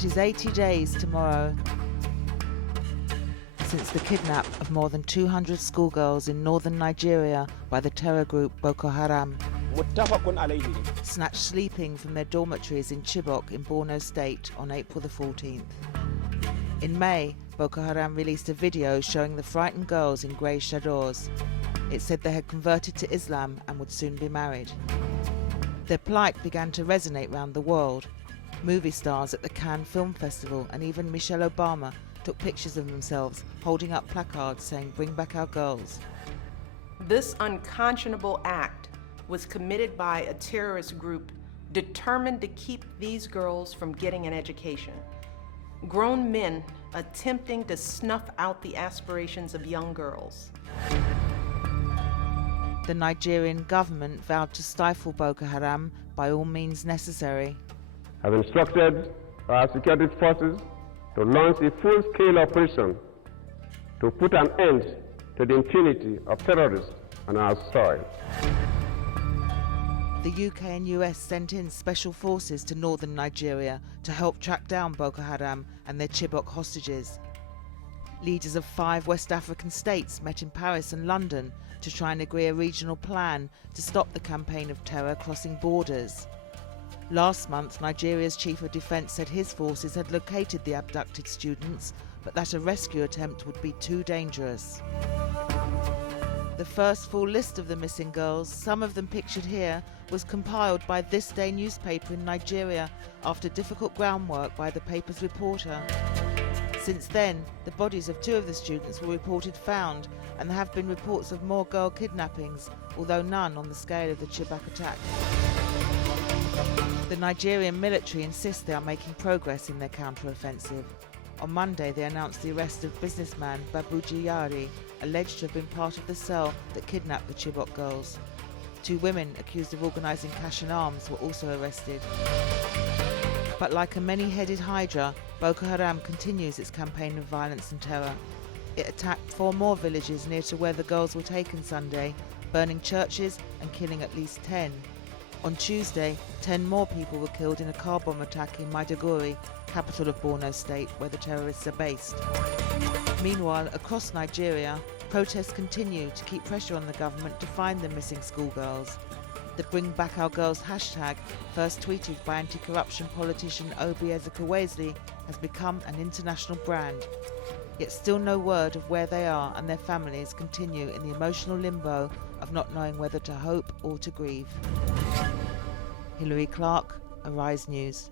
It is 80 days tomorrow since the kidnap of more than 200 schoolgirls in northern Nigeria by the terror group Boko Haram, snatched sleeping from their dormitories in Chibok in Borno State on April the 14th. In May, Boko Haram released a video showing the frightened girls in grey chadors. It said they had converted to Islam and would soon be married. Their plight began to resonate around the world. Movie stars at the Cannes Film Festival and even Michelle Obama took pictures of themselves holding up placards saying, "Bring back our girls." This unconscionable act was committed by a terrorist group determined to keep these girls from getting an education. Grown men attempting to snuff out the aspirations of young girls. The Nigerian government vowed to stifle Boko Haram by all means necessary. Have instructed our security forces to launch a full-scale operation to put an end to the impunity of terrorists on our soil. The UK and US sent in special forces to northern Nigeria to help track down Boko Haram and their Chibok hostages. Leaders of 5 West African states met in Paris and London to try and agree a regional plan to stop the campaign of terror crossing borders. Last month, Nigeria's Chief of Defence said his forces had located the abducted students, but that a rescue attempt would be too dangerous. The first full list of the missing girls, some of them pictured here, was compiled by This Day newspaper in Nigeria after difficult groundwork by the paper's reporter. Since then, the bodies of 2 of the students were reported found, and there have been reports of more girl kidnappings, although none on the scale of the Chibok attack. The Nigerian military insist they are making progress in their counter-offensive. On Monday, they announced the arrest of businessman Babuji Yari, alleged to have been part of the cell that kidnapped the Chibok girls. 2 women accused of organising cash and arms were also arrested. But like a many-headed hydra, Boko Haram continues its campaign of violence and terror. It attacked 4 more villages near to where the girls were taken Sunday, burning churches and killing at least 10. On Tuesday, 10 more people were killed in a car bomb attack in Maiduguri, capital of Borno State, where the terrorists are based. Meanwhile, across Nigeria, protests continue to keep pressure on the government to find the missing schoolgirls. The Bring Back Our Girls hashtag, first tweeted by anti-corruption politician Obi Ezekwesili, has become an international brand. Yet still no word of where they are, and their families continue in the emotional limbo of not knowing whether to hope or to grieve. Hilary, Clarke, Arise News.